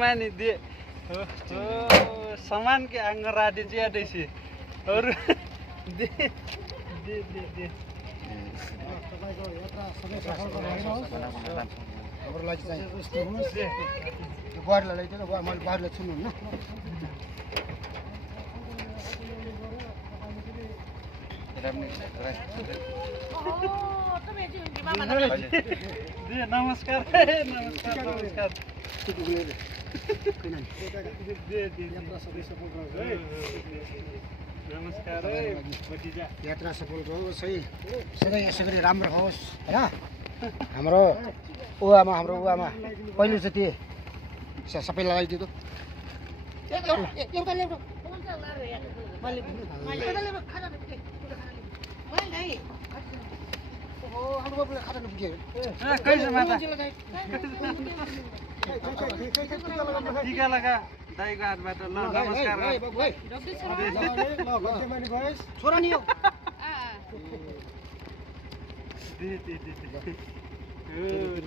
मानी दे सामान के आंगराडी ज्यादै छ अरु दे दे दे दे तपाईको यात्रा सबै सफल गराउनुहोस् हाम्रो लागि चाहिँ यस्तो हुनुहोस् यो बुहारीलाई लैदिनु मैले बुहारीलाई छुनुहुन्न दे नमस्कार नमस्कार नमस्कार दे दे यात्रा सबै सफल गराउनुहोस् नमस्कार है भतिजा यात्रा सफल रहोस् है सधैँ यसै गरी राम्रो होस् हैन हाम्रो आमा पहिलोचोटि सबैलाई लगाइदियो एउटा ल्याउनु हाम्रो बाबुले खाता नपुग्यो कैसे माता टीका लगा दाइको हातबाट ल नमस्कार छोरा नि हो दे दे दे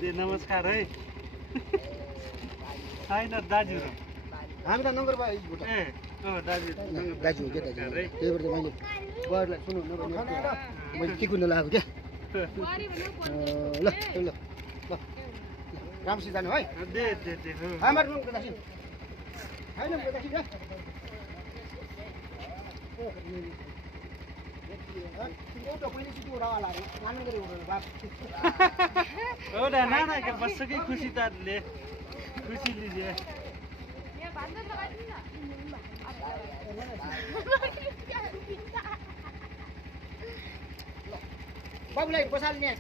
दे नमस्कार है छैन दाजु र हामी त नम्बर ए दाजु दाजु हो क्या दाजु त्यही भएर मैले बुहारीलाई सुन्नु मैले के कुन लगाएको क्या ल ल ल राम्रोसित जानु है दे दे दे हाम्रो रुम दाजु हैन दाजु एउटा नाना के बस्सकै खुसी तारले खुसी लिजिए बाबुलाई बसाल्ने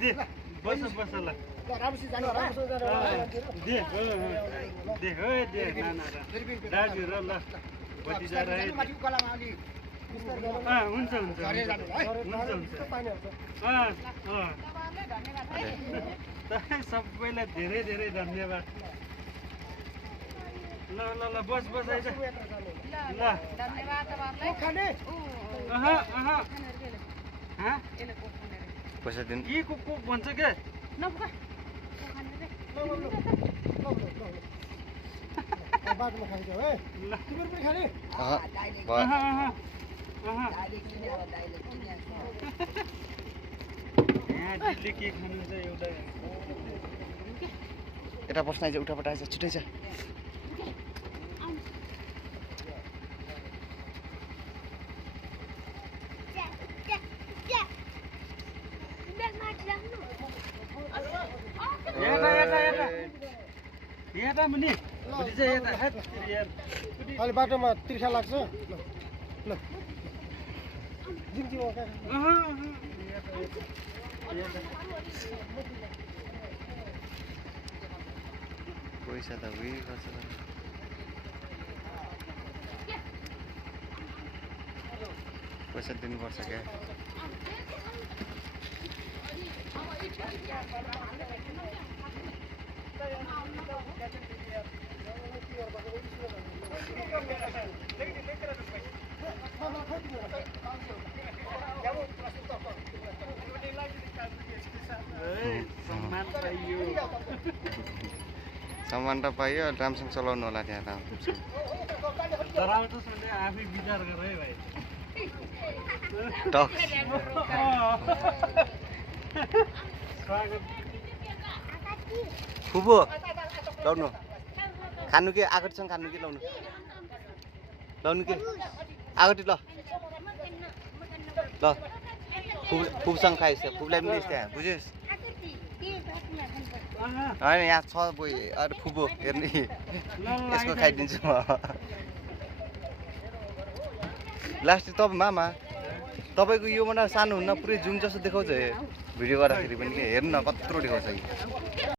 दे बस बस ल राम्रोसित जानु राम्रोसित जानु दे दे हो दे नाना दाजु र ल भतिजा र माथि कलामा अलि हुन्छ हुन्छ सबैलाई धेरै धेरै धन्यवाद ल ल ल बस बस आइज ल धन्यवाद तपाईहरुलाई पैसा दिन के को भन्छ के नपुगा बाटोमा खाइदियो है तिम्रो पनि खाने दिल्ली के खानु छ एउटा यता बस्न आइज उठाबाट आइज छिटै छ यहाँ मुनि अहिले बाटोमा तिर्खा लाग्छ ल पैसा त उही गर्छ पैसा दिनुपर्छ क्या सामान त पाइयो राम्रोसँग चलाउनु होला त्यहाँ त आफै विचार गर है भाइ फुबो लाउनु खानु के आगोटीसँग खानु के लाउनु लाउनु के आगोटी ल ल फुबसँग खाइस् फुबलाई पनि त्यहाँ बुझिस् होइन यहाँ छ बोइ अरू फुबो हेर्ने यसको खाइदिन्छु म लास्ट तपाईँ मामा तपाईँको योभन्दा सानो हुन्न पुरै जुम जस्तो देखाउँछ भिडियो गर्दाखेरि पनि हेर्नु न कत्रो देखाउँछ कि